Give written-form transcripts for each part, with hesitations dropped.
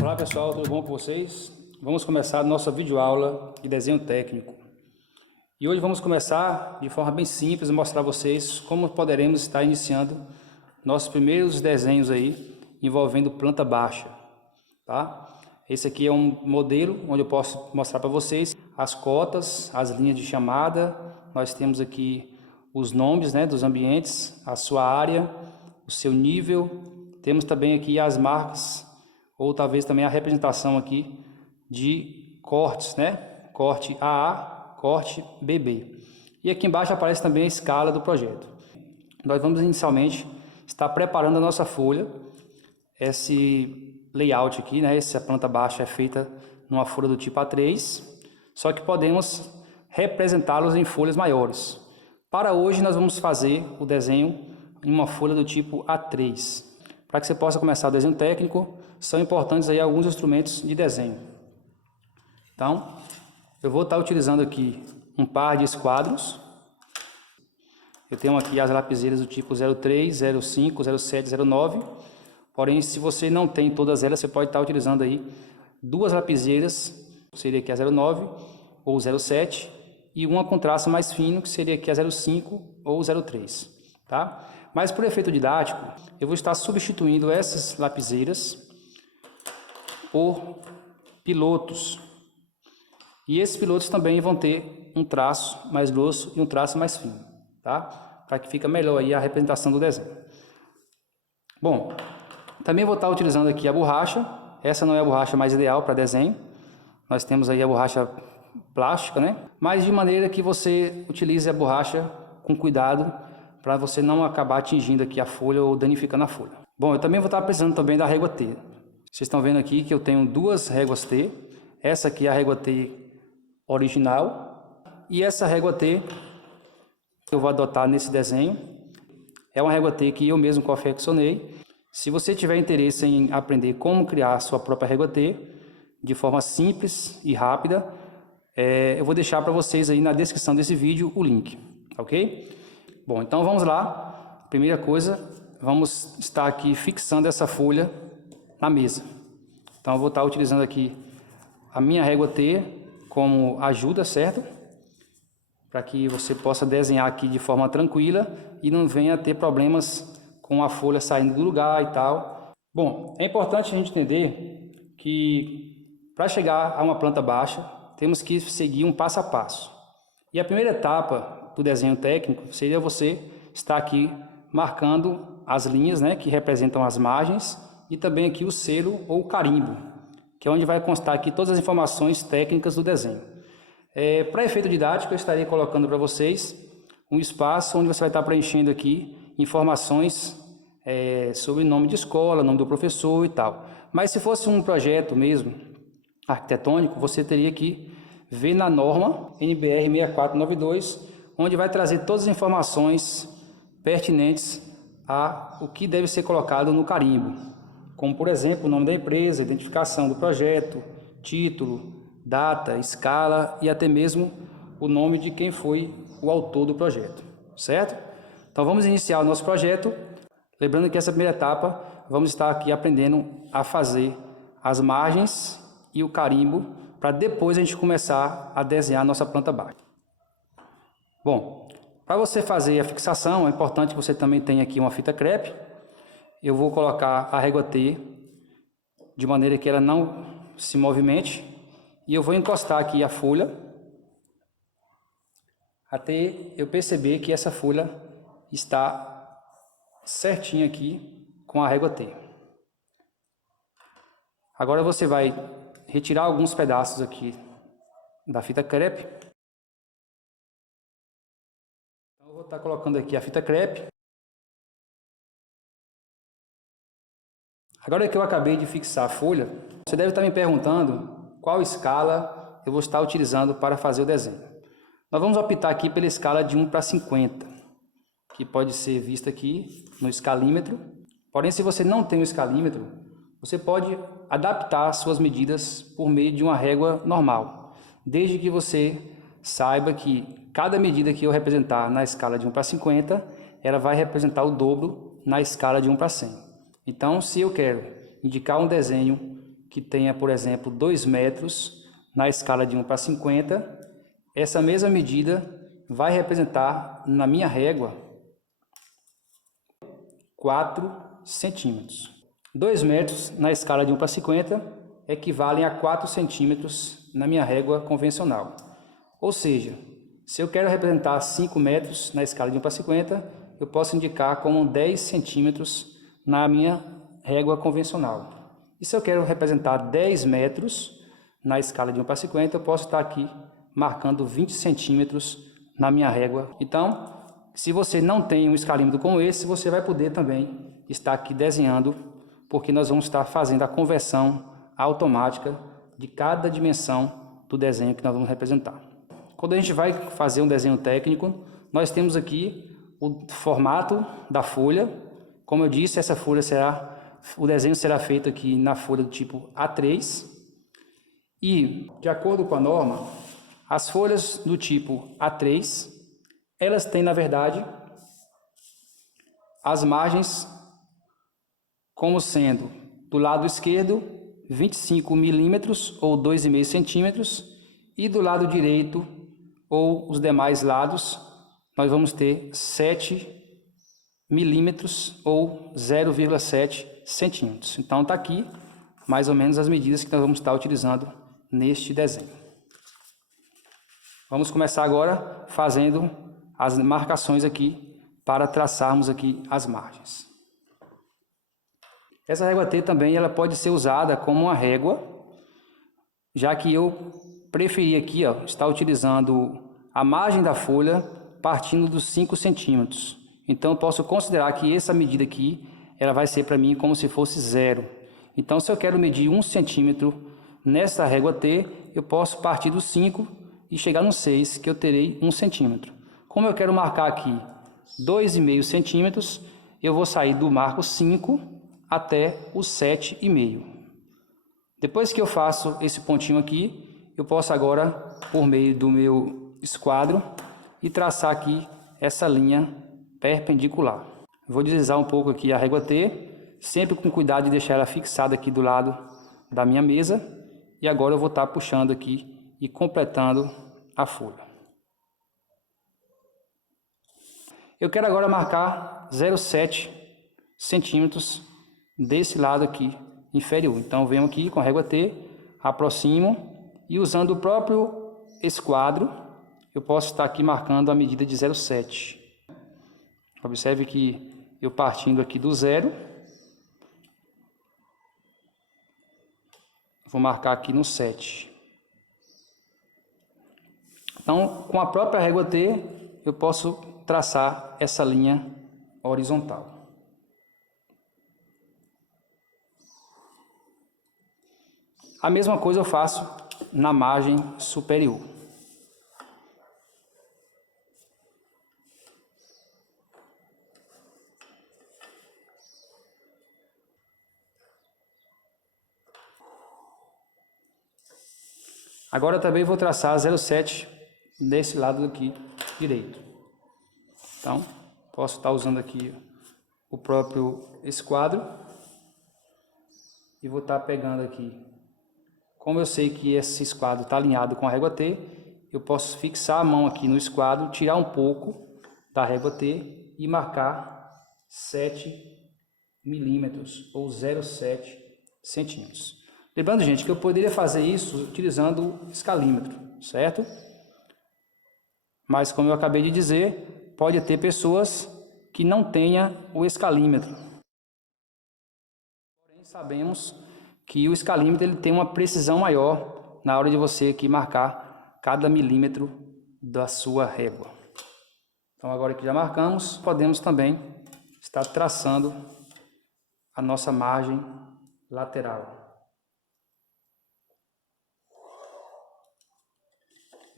Olá pessoal, tudo bom com vocês? Vamos começar a nossa videoaula de desenho técnico. E hoje vamos começar de forma bem simples a mostrar a vocês como poderemos estar iniciando nossos primeiros desenhos aí envolvendo planta baixa, tá? Esse aqui é um modelo onde eu posso mostrar para vocês as cotas, as linhas de chamada. Nós temos aqui os nomes, né, dos ambientes, a sua área, o seu nível. Temos também aqui as marcas, ou talvez também a representação aqui de cortes, né? Corte AA, corte BB. E aqui embaixo aparece também a escala do projeto. Nós vamos inicialmente estar preparando a nossa folha. Esse layout aqui, né? Essa planta baixa é feita numa folha do tipo A3, só que podemos representá-los em folhas maiores. Para hoje nós vamos fazer o desenho em uma folha do tipo A3. Para que você possa começar o desenho técnico, são importantes aí alguns instrumentos de desenho. Então, eu vou estar utilizando aqui um par de esquadros. Eu tenho aqui as lapiseiras do tipo 03, 05, 07, 09. Porém, se você não tem todas elas, você pode estar utilizando aí duas lapiseiras, seria aqui a 09 ou 07, e uma com traço mais fino, que seria aqui a 05 ou 03, tá? Mas por efeito didático, eu vou estar substituindo essas lapiseiras por pilotos. E esses pilotos também vão ter um traço mais grosso e um traço mais fino, tá? Para que fique melhor aí a representação do desenho. Bom, também vou estar utilizando aqui a borracha. Essa não é a borracha mais ideal para desenho. Nós temos aí a borracha plástica, né? Mas de maneira que você utilize a borracha com cuidado, para você não acabar atingindo aqui a folha ou danificando a folha. Bom, eu também vou estar precisando também da régua T. Vocês estão vendo aqui que eu tenho duas réguas T. Essa aqui é a régua T original. E essa régua T que eu vou adotar nesse desenho é uma régua T que eu mesmo confeccionei. Se você tiver interesse em aprender como criar a sua própria régua T de forma simples e rápida, eu vou deixar para vocês aí na descrição desse vídeo o link, ok? Bom, então vamos lá. Primeira coisa, vamos estar aqui fixando essa folha na mesa. Então eu vou estar utilizando aqui a minha régua T como ajuda, certo? Para que você possa desenhar aqui de forma tranquila e não venha ter problemas com a folha saindo do lugar e tal. Bom, é importante a gente entender que para chegar a uma planta baixa, temos que seguir um passo a passo. E a primeira etapa do desenho técnico seria você estar aqui marcando as linhas, né, que representam as margens, e também aqui o selo ou o carimbo, que é onde vai constar aqui todas as informações técnicas do desenho. Para efeito didático, eu estarei colocando para vocês um espaço onde você vai estar preenchendo aqui informações sobre nome de escola, nome do professor e tal. Mas se fosse um projeto mesmo arquitetônico, você teria que ver na norma NBR 6492, onde vai trazer todas as informações pertinentes a o que deve ser colocado no carimbo, como por exemplo o nome da empresa, identificação do projeto, título, data, escala e até mesmo o nome de quem foi o autor do projeto, certo? Então vamos iniciar o nosso projeto, lembrando que essa primeira etapa vamos estar aqui aprendendo a fazer as margens e o carimbo, para depois a gente começar a desenhar a nossa planta baixa. Bom, para você fazer a fixação, é importante que você também tenha aqui uma fita crepe. Eu vou colocar a régua T de maneira que ela não se movimente, e eu vou encostar aqui a folha até eu perceber que essa folha está certinha aqui com a régua T. Agora você vai retirar alguns pedaços aqui da fita crepe. Então eu vou estar colocando aqui a fita crepe. Agora que eu acabei de fixar a folha, você deve estar me perguntando qual escala eu vou estar utilizando para fazer o desenho. Nós vamos optar aqui pela escala de 1:50, que pode ser vista aqui no escalímetro. Porém, se você não tem o escalímetro, você pode adaptar suas medidas por meio de uma régua normal, desde que você saiba que cada medida que eu representar na escala de 1 para 50, ela vai representar o dobro na escala de 1 para 100. Então, se eu quero indicar um desenho que tenha, por exemplo, 2 metros na escala de 1 para 50, essa mesma medida vai representar na minha régua 4 centímetros. 2 metros na escala de 1 para 50 equivalem a 4 centímetros na minha régua convencional. Ou seja, se eu quero representar 5 metros na escala de 1 para 50, eu posso indicar como 10 centímetros na minha régua convencional. E se eu quero representar 10 metros na escala de 1 para 50, eu posso estar aqui marcando 20 centímetros na minha régua. Então, se você não tem um escalímetro como esse, você vai poder também estar aqui desenhando, porque nós vamos estar fazendo a conversão automática de cada dimensão do desenho que nós vamos representar. Quando a gente vai fazer um desenho técnico, nós temos aqui o formato da folha. Como eu disse, essa folha o desenho será feito aqui na folha do tipo A3. E, de acordo com a norma, as folhas do tipo A3, elas têm, na verdade, as margens como sendo, do lado esquerdo, 25 milímetros ou 2,5 centímetros, e do lado direito, ou os demais lados, nós vamos ter 7 milímetros ou 0,7 centímetros. Então, está aqui mais ou menos as medidas que nós vamos estar utilizando neste desenho. Vamos começar agora fazendo as marcações aqui para traçarmos aqui as margens. Essa régua T também ela pode ser usada como uma régua, já que eu preferi aqui estar utilizando a margem da folha partindo dos 5 centímetros. Então, eu posso considerar que essa medida aqui ela vai ser para mim como se fosse 0. Então, se eu quero medir 1 centímetro nessa régua T, eu posso partir dos 5 e chegar no 6, que eu terei 1 centímetro. Como eu quero marcar aqui 2,5 centímetros, eu vou sair do marco 5 até o 7,5. Depois que eu faço esse pontinho aqui, eu posso agora, por meio do meu esquadro, e traçar aqui essa linha perpendicular. Vou deslizar um pouco aqui a régua T, sempre com cuidado de deixar ela fixada aqui do lado da minha mesa. E agora eu vou estar puxando aqui e completando a folha. Eu quero agora marcar 0,7 centímetros desse lado aqui inferior. Então, eu venho aqui com a régua T, aproximo e usando o próprio esquadro, eu posso estar aqui marcando a medida de 0,7. Observe que eu partindo aqui do 0, vou marcar aqui no 7. Então, com a própria régua T, eu posso traçar essa linha horizontal. A mesma coisa eu faço na margem superior. Agora também vou traçar 0,7 desse lado aqui direito. Então, posso estar usando aqui o próprio esquadro e vou estar pegando aqui. Como eu sei que esse esquadro está alinhado com a régua T, eu posso fixar a mão aqui no esquadro, tirar um pouco da régua T e marcar 7 milímetros ou 0,7 centímetros. Lembrando, gente, que eu poderia fazer isso utilizando o escalímetro, certo? Mas, como eu acabei de dizer, pode ter pessoas que não tenham o escalímetro. Porém, sabemos que o escalímetro ele tem uma precisão maior na hora de você aqui marcar cada milímetro da sua régua. Então, agora que já marcamos, podemos também estar traçando a nossa margem lateral.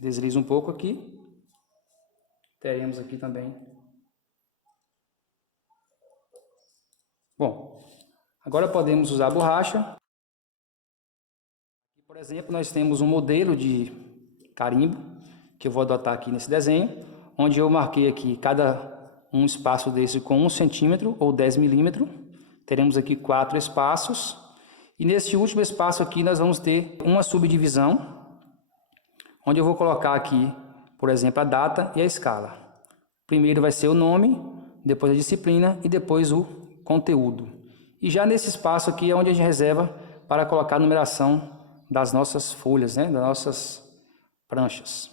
Deslizo um pouco aqui. Teremos aqui também. Bom, agora podemos usar a borracha. Por exemplo, nós temos um modelo de carimbo que eu vou adotar aqui nesse desenho, onde eu marquei aqui cada um espaço desse com 1 centímetro ou 10 milímetros. Teremos aqui 4 espaços. E nesse último espaço aqui nós vamos ter uma subdivisão, onde eu vou colocar aqui, por exemplo, a data e a escala. Primeiro vai ser o nome, depois a disciplina e depois o conteúdo. E já nesse espaço aqui é onde a gente reserva para colocar a numeração das nossas folhas, né? Das nossas pranchas.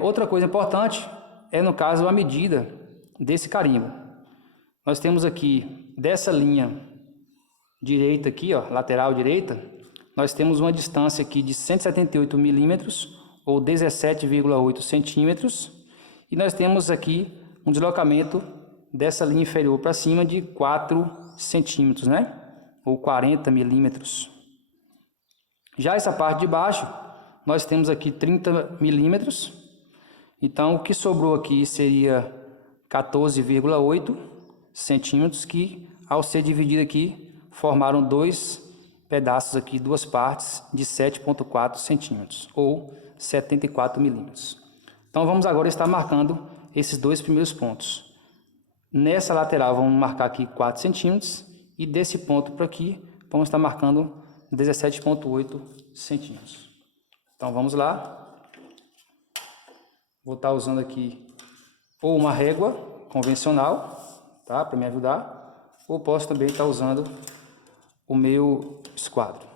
Outra coisa importante é, no caso, a medida desse carimbo. Nós temos aqui, dessa linha direita aqui, ó, lateral direita, nós temos uma distância aqui de 178 milímetros ou 17,8 centímetros. E nós temos aqui um deslocamento dessa linha inferior para cima de 4 centímetros, né? Ou 40 milímetros. Já essa parte de baixo, nós temos aqui 30 milímetros. Então, o que sobrou aqui seria 14,8 centímetros, que ao ser dividido aqui, formaram dois pedaços aqui, duas partes de 7,4 centímetros, ou 74 milímetros. Então, vamos agora estar marcando esses dois primeiros pontos. Nessa lateral, vamos marcar aqui 4 centímetros, e desse ponto para aqui, vamos estar marcando 17,8 centímetros. Então, vamos lá. Vou estar usando aqui ou uma régua convencional, tá, para me ajudar, ou posso também estar usando o meu esquadro.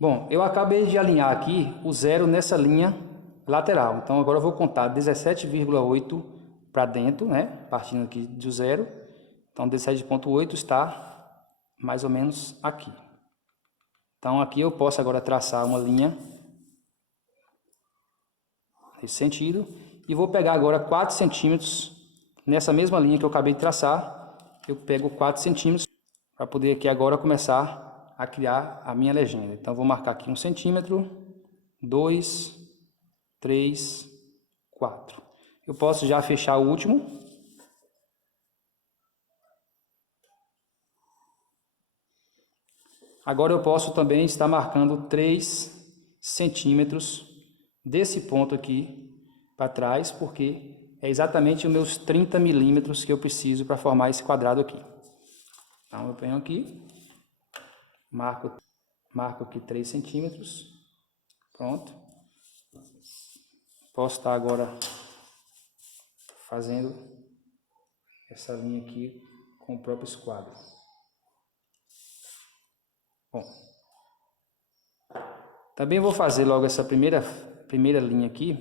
Bom, eu acabei de alinhar aqui o zero nessa linha lateral. Então, agora eu vou contar 17,8 para dentro, né? Partindo aqui do zero. Então, 17,8 está mais ou menos aqui. Então, aqui eu posso agora traçar uma linha nesse sentido. E vou pegar agora 4 centímetros nessa mesma linha que eu acabei de traçar. Eu pego 4 centímetros para poder aqui agora começar a criar a minha legenda. Então, vou marcar aqui 1 centímetro, 2, 3, 4. Eu posso já fechar o último. Agora eu posso também estar marcando 3 centímetros desse ponto aqui para trás, porque é exatamente os meus 30 milímetros que eu preciso para formar esse quadrado aqui. Então eu venho aqui, marco aqui 3 centímetros, pronto. Posso estar agora fazendo essa linha aqui com o próprio esquadro. Bom, também vou fazer logo essa primeira linha aqui.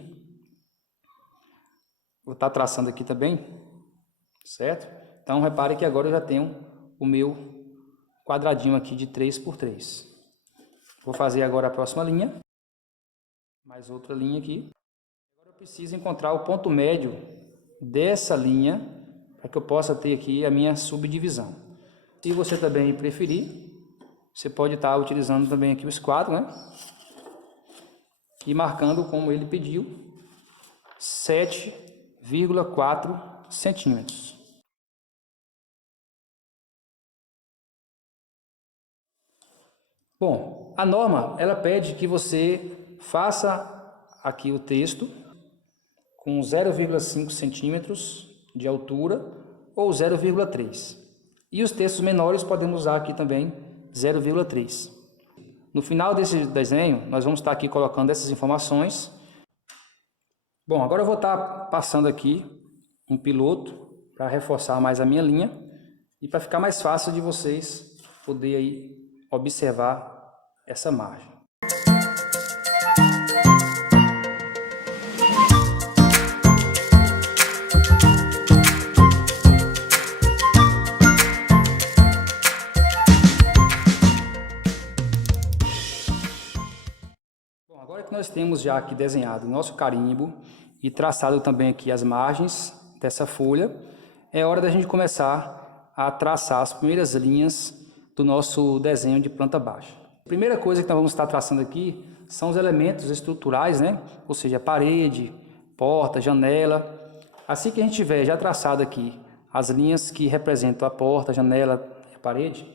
Vou estar traçando aqui também, certo? Então, repare que agora eu já tenho o meu quadradinho aqui de 3 por 3. Vou fazer agora a próxima linha. Mais outra linha aqui. Agora eu preciso encontrar o ponto médio dessa linha, para que eu possa ter aqui a minha subdivisão. Se você também preferir, você pode estar utilizando também aqui o esquadro, né? E marcando, como ele pediu, 7,4 centímetros. Bom, a norma, ela pede que você faça aqui o texto com 0,5 centímetros de altura ou 0,3. E os textos menores podemos usar aqui também 0,3. No final desse desenho, nós vamos estar aqui colocando essas informações. Bom, agora eu vou estar passando aqui um piloto para reforçar mais a minha linha e para ficar mais fácil de vocês poderem aí observar essa margem. Agora que nós temos já aqui desenhado o nosso carimbo e traçado também aqui as margens dessa folha, é hora da gente começar a traçar as primeiras linhas do nosso desenho de planta baixa. A primeira coisa que nós vamos estar traçando aqui são os elementos estruturais, né? Ou seja, parede, porta, janela. Assim que a gente tiver já traçado aqui as linhas que representam a porta, a janela e a parede,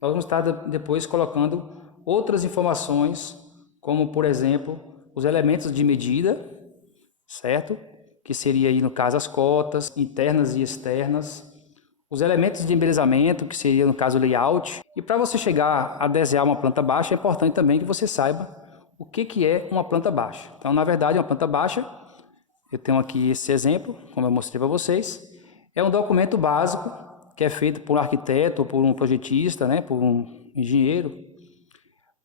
nós vamos estar depois colocando outras informações, como por exemplo, os elementos de medida, certo? Que seria aí no caso as cotas internas e externas, os elementos de embelezamento, que seria no caso o layout. E para você chegar a desenhar uma planta baixa, é importante também que você saiba o que é uma planta baixa. Então, na verdade, uma planta baixa, eu tenho aqui esse exemplo, como eu mostrei para vocês, é um documento básico que é feito por um arquiteto, ou por um projetista, né, por um engenheiro,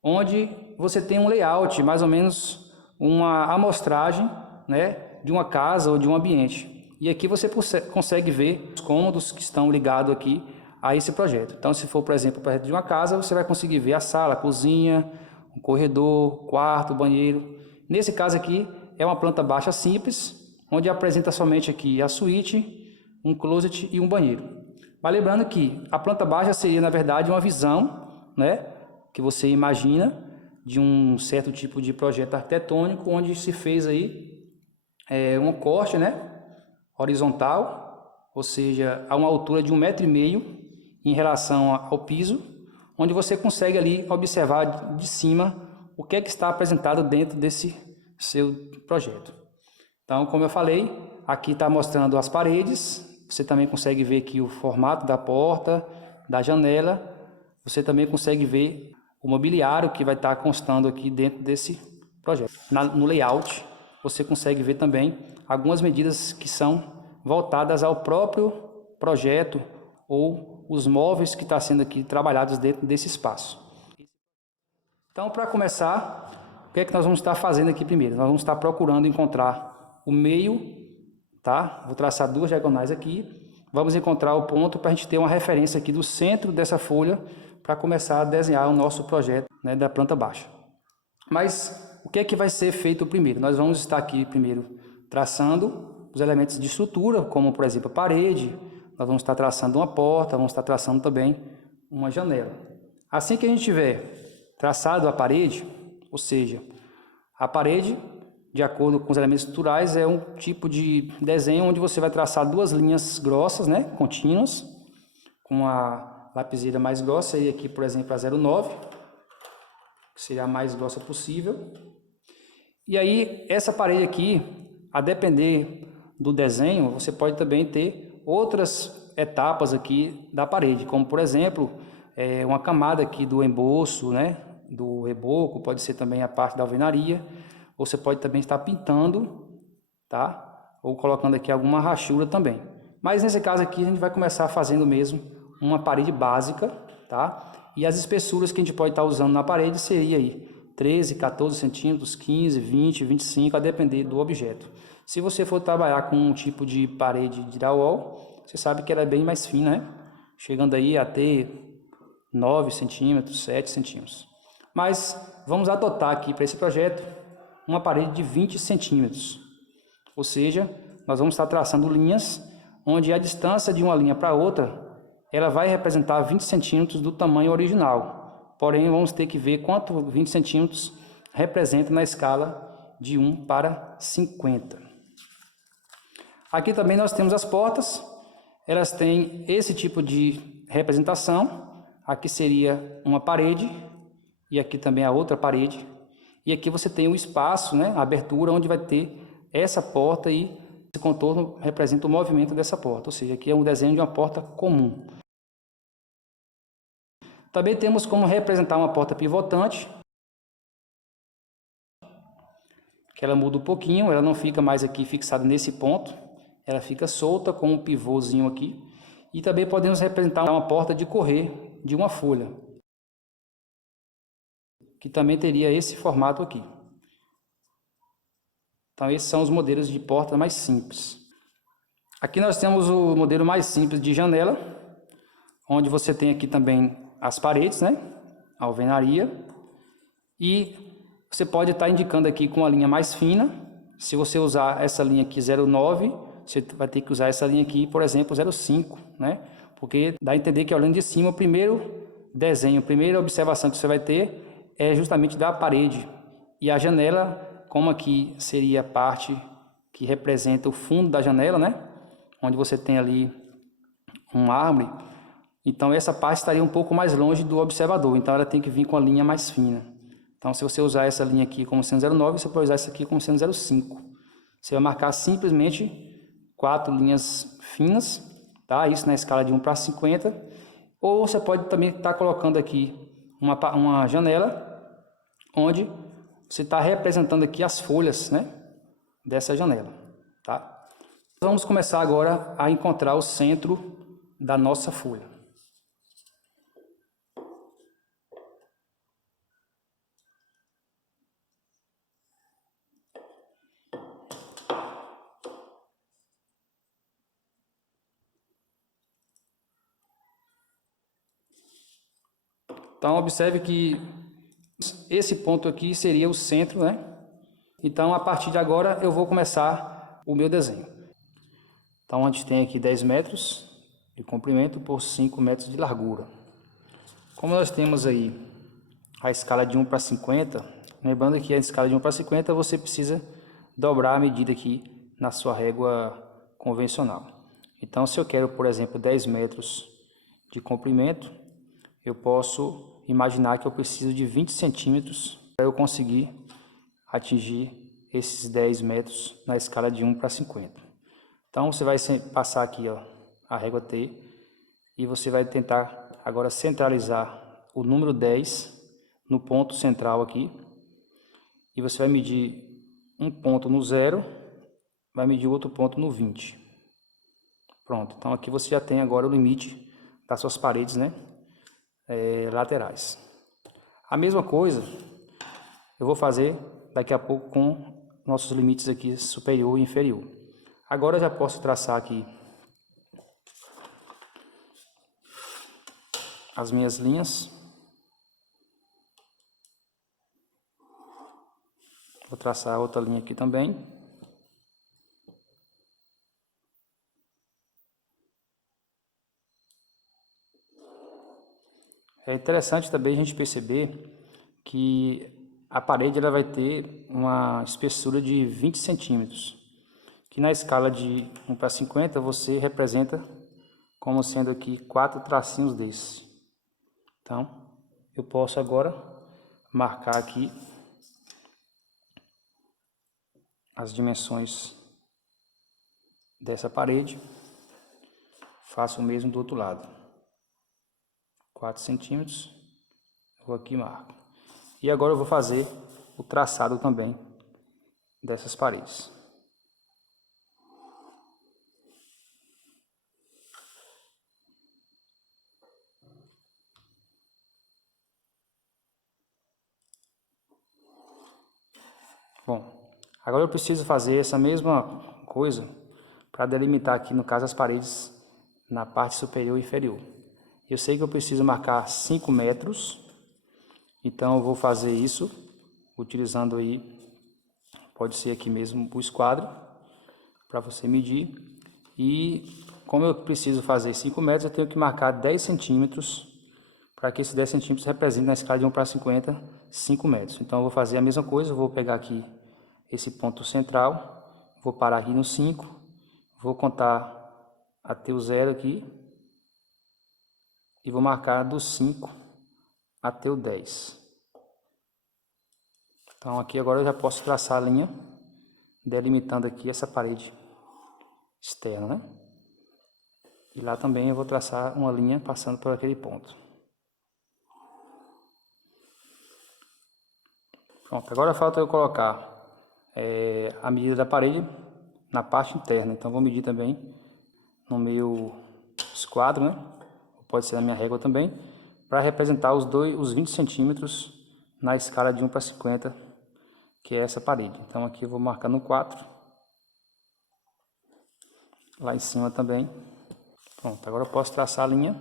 onde você tem um layout, mais ou menos uma amostragem, né, de uma casa ou de um ambiente. E aqui você consegue ver os cômodos que estão ligados aqui a esse projeto. Então, se for, por exemplo, o projeto de uma casa, você vai conseguir ver a sala, a cozinha, um corredor, quarto, banheiro. Nesse caso aqui, é uma planta baixa simples, onde apresenta somente aqui a suíte, um closet e um banheiro. Mas lembrando que a planta baixa seria, na verdade, uma visão, né, que você imagina de um certo tipo de projeto arquitetônico, onde se fez aí um corte, né, horizontal, ou seja, a uma altura de 1,5 m em relação ao piso, onde você consegue ali observar de cima o que é que está apresentado dentro desse seu projeto. Então, como eu falei, aqui está mostrando as paredes, você também consegue ver aqui o formato da porta, da janela, você também consegue ver o mobiliário que vai estar constando aqui dentro desse projeto. No layout, você consegue ver também algumas medidas que são voltadas ao próprio projeto ou os móveis que estão sendo aqui trabalhados dentro desse espaço. Então, para começar, o que é que nós vamos estar fazendo aqui primeiro? Nós vamos estar procurando encontrar o meio, tá? Vou traçar 2 diagonais aqui. Vamos encontrar o ponto para a gente ter uma referência aqui do centro dessa folha para começar a desenhar o nosso projeto, né, da planta baixa. Mas o que é que vai ser feito primeiro? Nós vamos estar aqui primeiro traçando os elementos de estrutura, como por exemplo a parede, nós vamos estar traçando uma porta, vamos estar traçando também uma janela. Assim que a gente tiver traçado a parede, ou seja, a parede, de acordo com os elementos estruturais, é um tipo de desenho onde você vai traçar 2 linhas grossas, né, contínuas, com a lapiseira mais grossa, e aqui, por exemplo, a 0,9, que seria a mais grossa possível. E aí, essa parede aqui, a depender do desenho, você pode também ter outras etapas aqui da parede, como, por exemplo, uma camada aqui do emboço, né, do reboco, pode ser também a parte da alvenaria, ou você pode também estar pintando, tá? Ou colocando aqui alguma rachura também. Mas nesse caso aqui a gente vai começar fazendo mesmo uma parede básica, tá? E as espessuras que a gente pode estar usando na parede seria aí 13, 14 centímetros, 15, 20, 25, a depender do objeto. Se você for trabalhar com um tipo de parede de drywall, você sabe que ela é bem mais fina, né? Chegando aí a ter 9 centímetros, 7 centímetros. Mas vamos adotar aqui para esse projeto uma parede de 20 centímetros. Ou seja, nós vamos estar traçando linhas onde a distância de uma linha para outra, ela vai representar 20 centímetros do tamanho original. Porém, vamos ter que ver quanto 20 centímetros representa na escala de 1 para 50. Aqui também nós temos as portas. Elas têm esse tipo de representação. Aqui seria uma parede e aqui também a outra parede. E aqui você tem o espaço, né, a abertura, onde vai ter essa porta e esse contorno representa o movimento dessa porta. Ou seja, aqui é um desenho de uma porta comum. Também temos como representar uma porta pivotante, que ela muda um pouquinho, ela não fica mais aqui fixada nesse ponto, ela fica solta com um pivôzinho aqui. E também podemos representar uma porta de correr de uma folha, que também teria esse formato aqui. Então, esses são os modelos de porta mais simples. Aqui nós temos o modelo mais simples de janela, onde você tem aqui também as paredes, né? A alvenaria. E você pode estar indicando aqui com a linha mais fina. Se você usar essa linha aqui 0,9, você vai ter que usar essa linha aqui, por exemplo, 0,5, né? Porque dá a entender que olhando de cima, o primeiro desenho, a primeira observação que você vai ter é justamente da parede. E a janela, como aqui seria a parte que representa o fundo da janela, né? Onde você tem ali um mármore, Então essa parte estaria um pouco mais longe do observador, então ela tem que vir com a linha mais fina. Então se você usar essa linha aqui como sendo 0,9, você pode usar essa aqui como sendo 0,5. Você vai marcar simplesmente 4 linhas finas, tá? Isso na escala de 1 para 50. Ou você pode também estar colocando aqui uma janela, onde você está representando aqui as folhas, né, dessa janela, tá? Vamos começar agora a encontrar o centro da nossa folha. Então observe que esse ponto aqui seria o centro, né? Então a partir de agora eu vou começar o meu desenho. Então a gente tem aqui 10 metros de comprimento por 5 metros de largura. Como nós temos aí a escala de 1 para 50, lembrando que a escala de 1 para 50 você precisa dobrar a medida aqui na sua régua convencional. Então se eu quero, por exemplo, 10 metros de comprimento, eu posso imaginar que eu preciso de 20 centímetros para eu conseguir atingir esses 10 metros na escala de 1 para 50. Então você vai passar aqui, ó, a régua T, e você vai tentar agora centralizar o número 10 no ponto central aqui, e você vai medir um ponto no 0, vai medir outro ponto no 20. Pronto, então aqui você já tem agora o limite das suas paredes, né, laterais. A mesma coisa eu vou fazer daqui a pouco com nossos limites aqui superior e inferior. Agora eu já posso traçar aqui as minhas linhas. Vou traçar outra linha aqui também. É interessante também a gente perceber que a parede ela vai ter uma espessura de 20 centímetros, que na escala de 1 para 50 você representa como sendo aqui 4 tracinhos desses. Então, eu posso agora marcar aqui as dimensões dessa parede. Faço o mesmo do outro lado. 4 centímetros, vou aqui e marco. E agora eu vou fazer o traçado também dessas paredes. Bom, agora eu preciso fazer essa mesma coisa para delimitar aqui, no caso, as paredes na parte superior e inferior. Eu sei que eu preciso marcar 5 metros, então eu vou fazer isso utilizando aí, pode ser aqui mesmo o esquadro, para você medir. E como eu preciso fazer 5 metros, eu tenho que marcar 10 centímetros, para que esses 10 centímetros representem na escala de 1 para 50, 5 metros. Então eu vou fazer a mesma coisa, eu vou pegar aqui esse ponto central, vou parar aqui no 5, vou contar até o 0 aqui, e vou marcar do 5 até o 10. Então aqui agora eu já posso traçar a linha, delimitando aqui essa parede externa, né? E lá também eu vou traçar uma linha passando por aquele ponto. Pronto, agora falta eu colocar a medida da parede na parte interna. Então vou medir também no meu esquadro, né? Pode ser na minha régua também, para representar os 20 centímetros na escala de 1 para 50, que é essa parede. Então aqui eu vou marcar no 4, lá em cima também. Pronto, agora eu posso traçar a linha.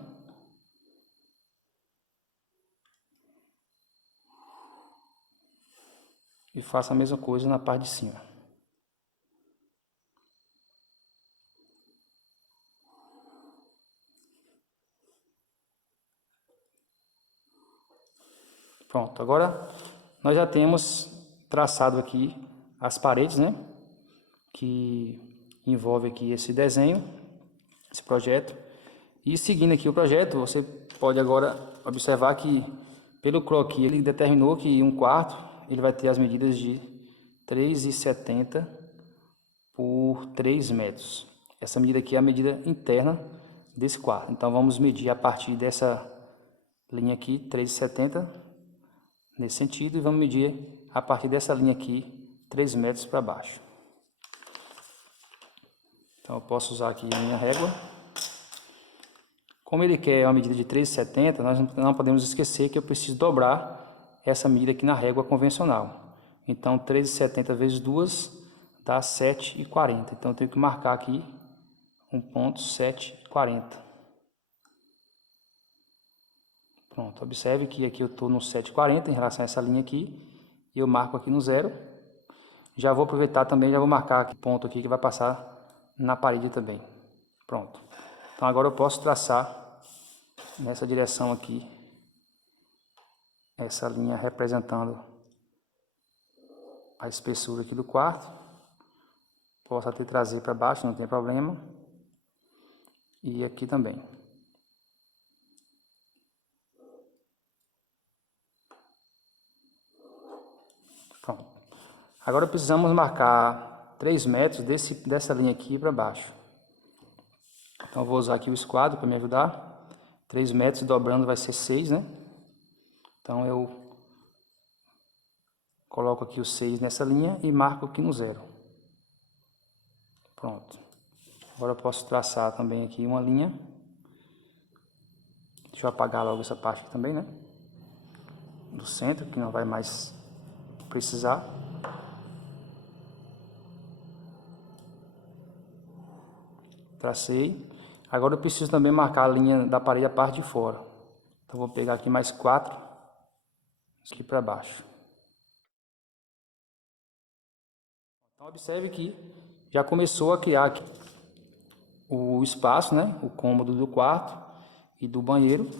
E faço a mesma coisa na parte de cima. Pronto, agora nós já temos traçado aqui as paredes, né? Que envolve aqui esse desenho, esse projeto. E seguindo aqui o projeto, você pode agora observar que pelo croquis ele determinou que 1/4 ele vai ter as medidas de 3,70 por 3 metros. Essa medida aqui é a medida interna desse quarto. Então vamos medir a partir dessa linha aqui, 3,70 nesse sentido, e vamos medir a partir dessa linha aqui, 3 metros para baixo. Então eu posso usar aqui a minha régua. Como ele quer uma medida de 3,70, nós não podemos esquecer que eu preciso dobrar essa medida aqui na régua convencional. Então 3,70 vezes 2 dá 7,40. Então eu tenho que marcar aqui um ponto 7,40. Pronto, observe que aqui eu estou no 7,40 em relação a essa linha aqui. E eu marco aqui no 0. Já vou aproveitar também, já vou marcar aqui ponto aqui que vai passar na parede também. Pronto. Então agora eu posso traçar nessa direção aqui, essa linha representando a espessura aqui do quarto. Posso até trazer para baixo, não tem problema. E aqui também. Pronto. Agora precisamos marcar 3 metros dessa linha aqui para baixo. Então vou usar aqui o esquadro para me ajudar. 3 metros dobrando vai ser 6, né? Então eu coloco aqui o 6 nessa linha e marco aqui no 0. Pronto. Agora eu posso traçar também aqui uma linha. Deixa eu apagar logo essa parte aqui também, né? Do centro, que não vai mais precisar. Tracei. Agora eu preciso também marcar a linha da parede, a parte de fora. Então vou pegar aqui mais 4 aqui para baixo. Então observe que já começou a criar aqui o espaço, né? O cômodo do quarto e do banheiro.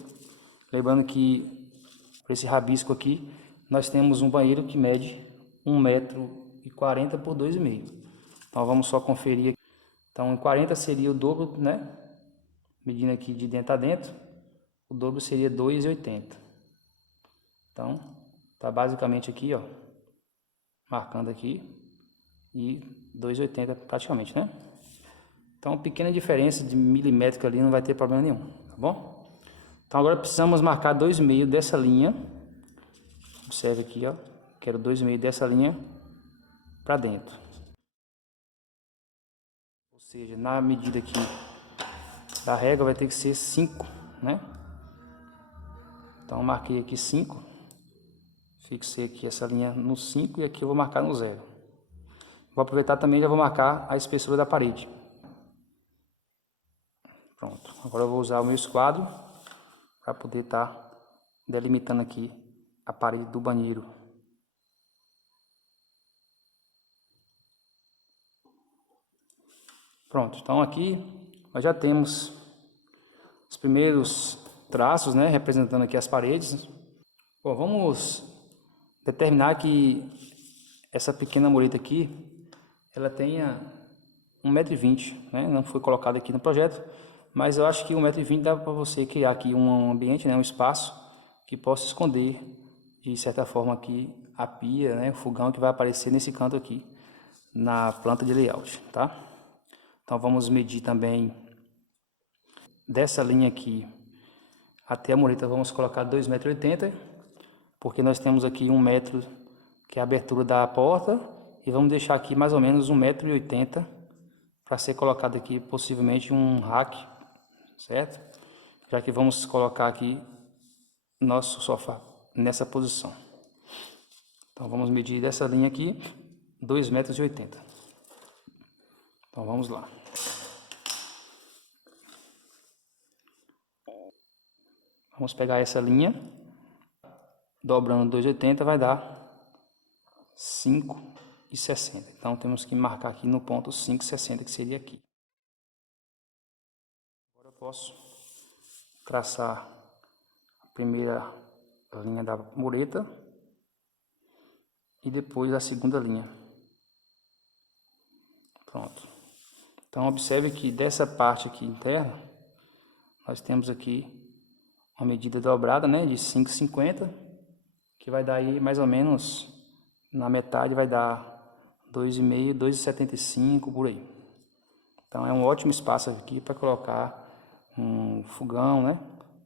Lembrando que por esse rabisco aqui nós temos um banheiro que mede 1,40 m por 2,5 m. Então vamos só conferir aqui. Então 40 seria o dobro, né? Medindo aqui de dentro a dentro, o dobro seria 2,80. Então tá basicamente aqui, ó, marcando aqui, e 2,80 praticamente, né? Então pequena diferença de milimétrica ali não vai ter problema nenhum, tá bom? Então agora precisamos marcar 2,5 dessa linha. Observe aqui, ó, quero 2,5 dessa linha para dentro. Ou seja, na medida aqui da régua vai ter que ser 5, né? Então marquei aqui 5. Fixei aqui essa linha no 5 e aqui eu vou marcar no 0. Vou aproveitar também e já vou marcar a espessura da parede. Pronto. Agora eu vou usar o meu esquadro para poder estar delimitando aqui a parede do banheiro. Pronto. Então aqui nós já temos os primeiros traços, né, representando aqui as paredes. Bom, vamos determinar que essa pequena mureta aqui, ela tenha 1,20 m, né? Não foi colocado aqui no projeto, mas eu acho que 1,20 m dá para você criar aqui um ambiente, né, um espaço que possa esconder de certa forma aqui a pia, né, o fogão que vai aparecer nesse canto aqui na planta de layout, tá? Então vamos medir também dessa linha aqui até a mureta, vamos colocar 2,80 m, porque nós temos aqui 1 metro que é a abertura da porta, e vamos deixar aqui mais ou menos 1,80 m para ser colocado aqui possivelmente um rack, certo? Já que vamos colocar aqui nosso sofá nessa posição. Então vamos medir dessa linha aqui 2,80 m. Então vamos lá. Vamos pegar essa linha, dobrando 2,80 vai dar 5,60. Então temos que marcar aqui no ponto 5,60, que seria aqui. Agora eu posso traçar a primeira linha da mureta e depois a segunda linha. Pronto. Então observe que dessa parte aqui interna nós temos aqui uma medida dobrada, né, de 5,50, que vai dar aí mais ou menos, na metade vai dar 2,5, 2,75 por aí. Então é um ótimo espaço aqui para colocar um fogão, né,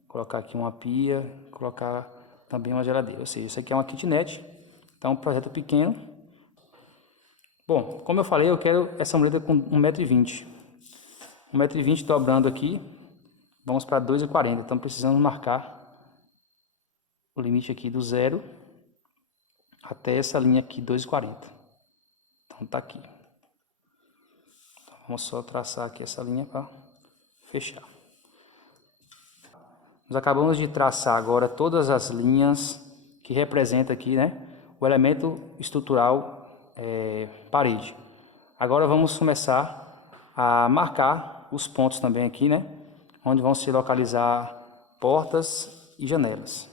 colocar aqui uma pia, colocar também uma geladeira. Ou seja, isso aqui é uma kitnet, então é um projeto pequeno. Bom, como eu falei, eu quero essa mureta com 1,20 m. 1,20 m dobrando aqui, vamos para 2,40 m. Então precisamos marcar o limite aqui do 0 até essa linha aqui, 2,40 m. Então tá aqui. Então, vamos só traçar aqui essa linha para fechar. Nós acabamos de traçar agora todas as linhas que representam aqui, né, o elemento estrutural parede. Agora vamos começar a marcar os pontos também aqui, né, onde vão se localizar portas e janelas.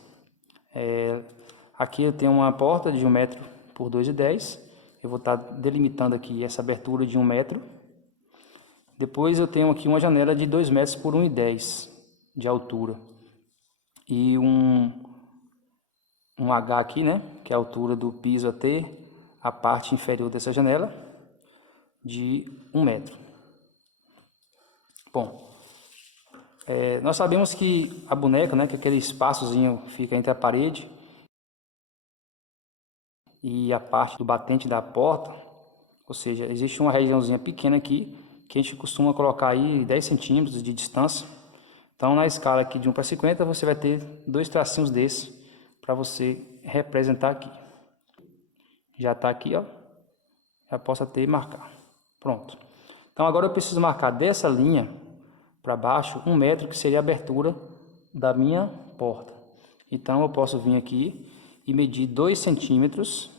Aqui eu tenho uma porta de 1 m por 2,10 m. Eu vou estar delimitando aqui essa abertura de 1 m. Depois eu tenho aqui uma janela de 2 m por 1,10 m de altura. E um H aqui, né, que é a altura do piso até a parte inferior dessa janela, de 1 m. Bom, nós sabemos que a boneca, né, que aquele espaçozinho fica entre a parede e a parte do batente da porta, ou seja, existe uma regiãozinha pequena aqui que a gente costuma colocar aí 10 centímetros de distância. Então na escala aqui de 1 para 50 você vai ter 2 tracinhos desses para você representar aqui. Já está aqui, ó, já posso até marcar. Pronto. Então agora eu preciso marcar dessa linha para baixo 1 m, que seria a abertura da minha porta. Então eu posso vir aqui e medir 2 centímetros,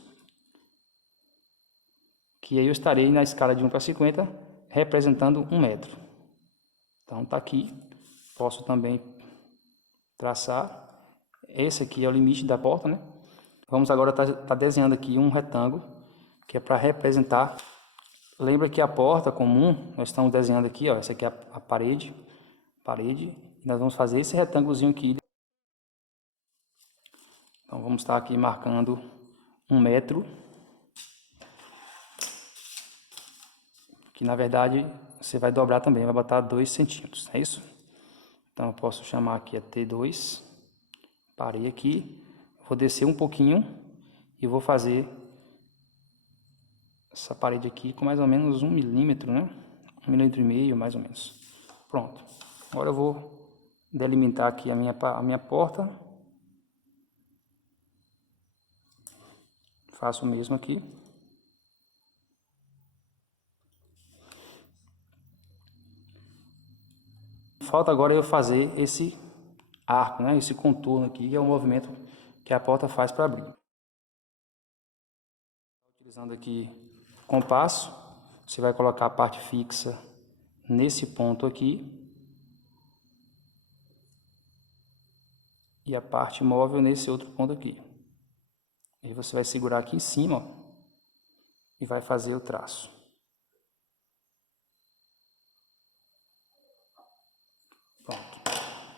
que aí eu estarei na escala de 1 para 50 representando 1 m. Então tá aqui, posso também traçar. Esse aqui é o limite da porta, né? Vamos agora tá desenhando aqui um retângulo, que é para representar. Lembra que a porta comum, nós estamos desenhando aqui, ó, essa aqui é a parede, e nós vamos fazer esse retângulozinho aqui. Então vamos estar aqui marcando 1 m, que na verdade você vai dobrar também, vai botar 2 centímetros, é isso? Então eu posso chamar aqui a T2, parei aqui, vou descer um pouquinho e vou fazer essa parede aqui com mais ou menos 1 milímetro, né? 1,5 milímetro mais ou menos. Pronto. Agora eu vou delimitar aqui a minha porta. Faço o mesmo aqui. Falta agora eu fazer esse arco, né? Esse contorno aqui, que é o movimento que a porta faz para abrir. Utilizando aqui o compasso, você vai colocar a parte fixa nesse ponto aqui e a parte móvel nesse outro ponto aqui. E você vai segurar aqui em cima, ó, e vai fazer o traço. Pronto.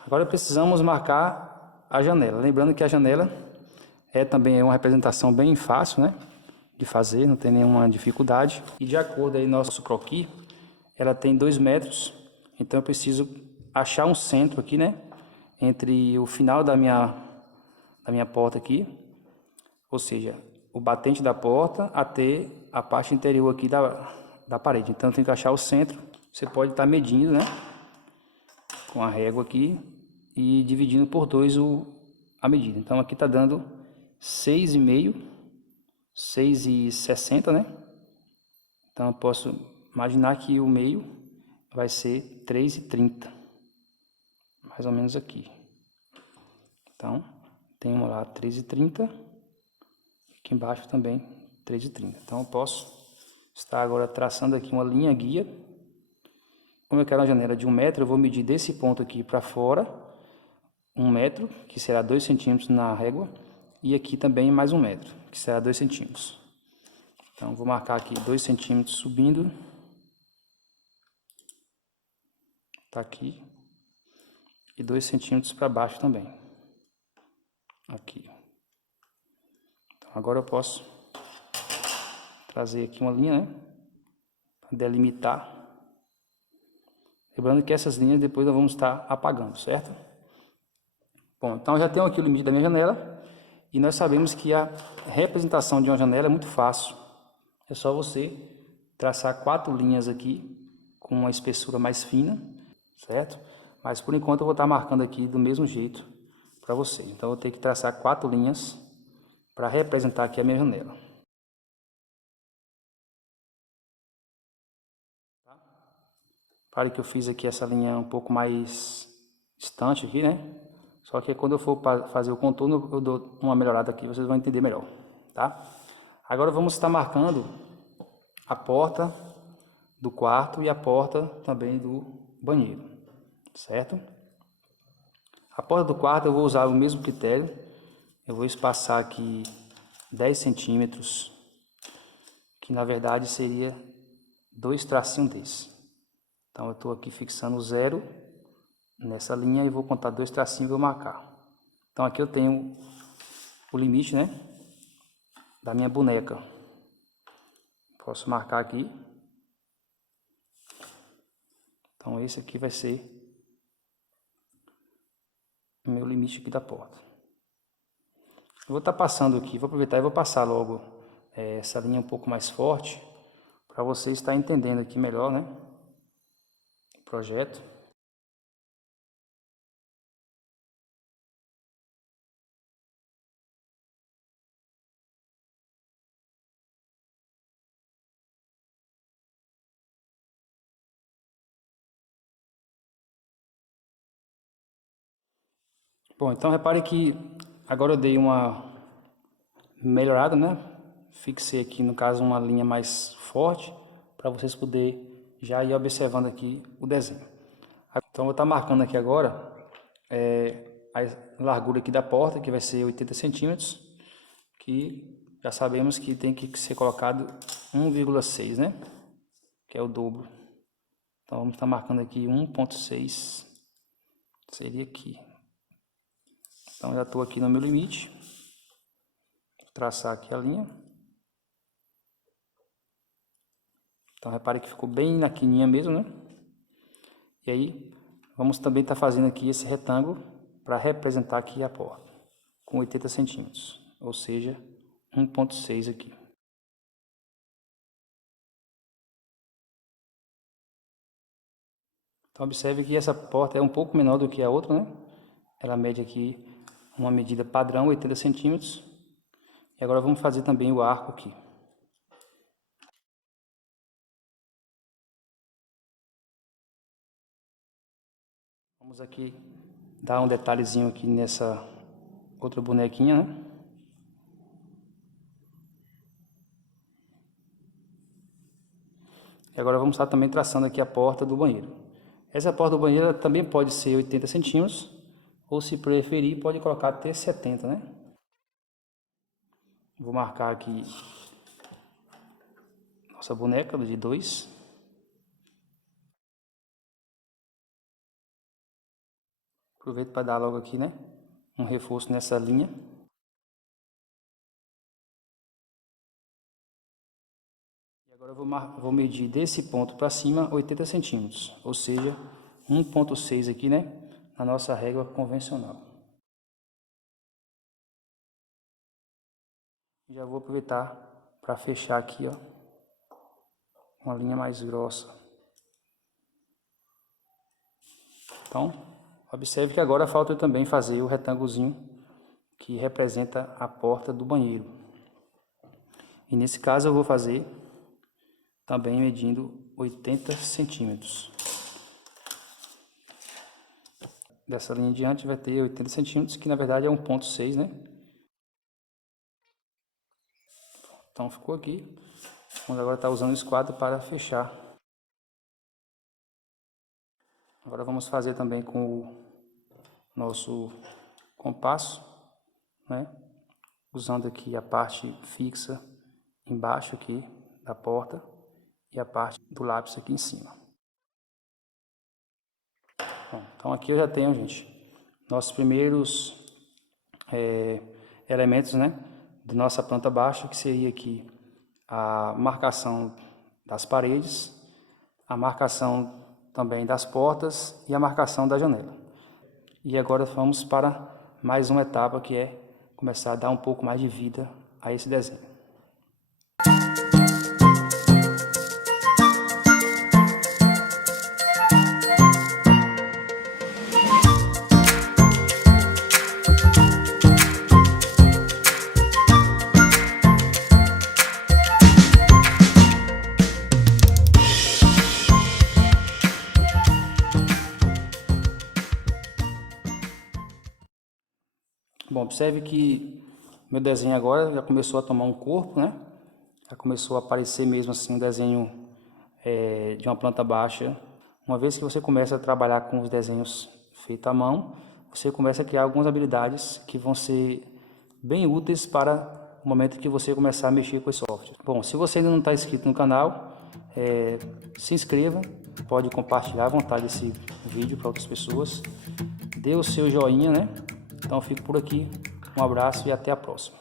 Agora precisamos marcar a janela. Lembrando que a janela também uma representação bem fácil, né, de fazer, não tem nenhuma dificuldade. E de acordo aí nosso croquis, ela tem 2 metros, então eu preciso achar um centro aqui, né, entre o final da minha porta aqui, ou seja, o batente da porta até a parte interior aqui da parede. Então eu tenho que achar o centro. Você pode estar medindo, né, com a régua aqui e dividindo por 2 a medida. Então aqui está dando 6,5, 6,60, né? Então eu posso imaginar que o meio vai ser 3,30, mais ou menos aqui. Então temos lá 3,30, aqui embaixo também 3,30. Então eu posso estar agora traçando aqui uma linha guia. Como eu quero uma janela de 1 m, eu vou medir desse ponto aqui para fora 1 m, que será 2 centímetros na régua, e aqui também mais 1 m, que será 2 centímetros. Então vou marcar aqui 2 centímetros subindo. Tá aqui. e 2 centímetros para baixo também. Aqui. Então, agora eu posso trazer aqui uma linha, né? Para delimitar. Lembrando que essas linhas depois nós vamos estar apagando, certo? Bom, então eu já tenho aqui o limite da minha janela. E nós sabemos que a representação de uma janela é muito fácil. É só você traçar 4 linhas aqui com uma espessura mais fina, certo? Mas por enquanto eu vou estar marcando aqui do mesmo jeito para você. Então eu vou ter que traçar 4 linhas para representar aqui a minha janela. Repare que eu fiz aqui essa linha um pouco mais distante aqui, né? Só que quando eu for fazer o contorno, eu dou uma melhorada aqui, vocês vão entender melhor, tá? Agora vamos estar marcando a porta do quarto e a porta também do banheiro, certo? A porta do quarto eu vou usar o mesmo critério. Eu vou espaçar aqui 10 centímetros, que na verdade seria 2 tracinhos desse. Então eu estou aqui fixando 0 nessa linha e vou contar 2 tracinhos e vou marcar. Então aqui eu tenho o limite, né, da minha boneca. Posso marcar aqui. Então esse aqui vai ser o meu limite aqui da porta. Eu vou estar passando aqui, vou aproveitar e vou passar logo essa linha um pouco mais forte, para você estar entendendo aqui melhor, né, o projeto. Bom, então repare que agora eu dei uma melhorada, né? Fixei aqui, no caso, uma linha mais forte, para vocês poderem já ir observando aqui o desenho. Então eu vou estar marcando aqui agora a largura aqui da porta, que vai ser 80 centímetros, que já sabemos que tem que ser colocado 1,6, né? Que é o dobro. Então vamos estar marcando aqui 1,6, seria aqui. Então já estou aqui no meu limite. Vou traçar aqui a linha. Então repare que ficou bem na quininha mesmo, né? E aí vamos também estar fazendo aqui esse retângulo para representar aqui a porta, com 80 centímetros, ou seja, 1,6 aqui. Então observe que essa porta é um pouco menor do que a outra, né? Ela mede aqui uma medida padrão, 80 centímetros. E agora vamos fazer também o arco aqui. Vamos aqui dar um detalhezinho aqui nessa outra bonequinha, né? E agora vamos estar também traçando aqui a porta do banheiro. Essa porta do banheiro também pode ser 80 centímetros, ou se preferir pode colocar até 70, né? Vou marcar aqui nossa boneca de 2. Aproveito para dar logo aqui, né, um reforço nessa linha. E agora eu vou medir desse ponto para cima 80 centímetros, ou seja, 1,6 aqui, né, na nossa régua convencional. Já vou aproveitar para fechar aqui, ó, uma linha mais grossa. Então, observe que agora falta também fazer o retângulozinho que representa a porta do banheiro. E nesse caso eu vou fazer também medindo 80 centímetros. Dessa linha em diante vai ter 80 centímetros, que na verdade é 1,6, né? Então ficou aqui. Vamos agora estar usando o esquadro para fechar. Agora vamos fazer também com o nosso compasso, né? Usando aqui a parte fixa embaixo aqui da porta e a parte do lápis aqui em cima. Bom, então aqui eu já tenho, gente, nossos primeiros elementos, né, de nossa planta baixa, que seria aqui a marcação das paredes, a marcação também das portas e a marcação da janela. E agora vamos para mais uma etapa, que é começar a dar um pouco mais de vida a esse desenho. Bom, observe que meu desenho agora já começou a tomar um corpo, né? Já começou a aparecer mesmo assim um desenho de uma planta baixa. Uma vez que você começa a trabalhar com os desenhos feitos à mão, você começa a criar algumas habilidades que vão ser bem úteis para o momento que você começar a mexer com esse software. Bom, se você ainda não está inscrito no canal, se inscreva, pode compartilhar à vontade esse vídeo para outras pessoas, dê o seu joinha, né? Então eu fico por aqui, um abraço e até a próxima.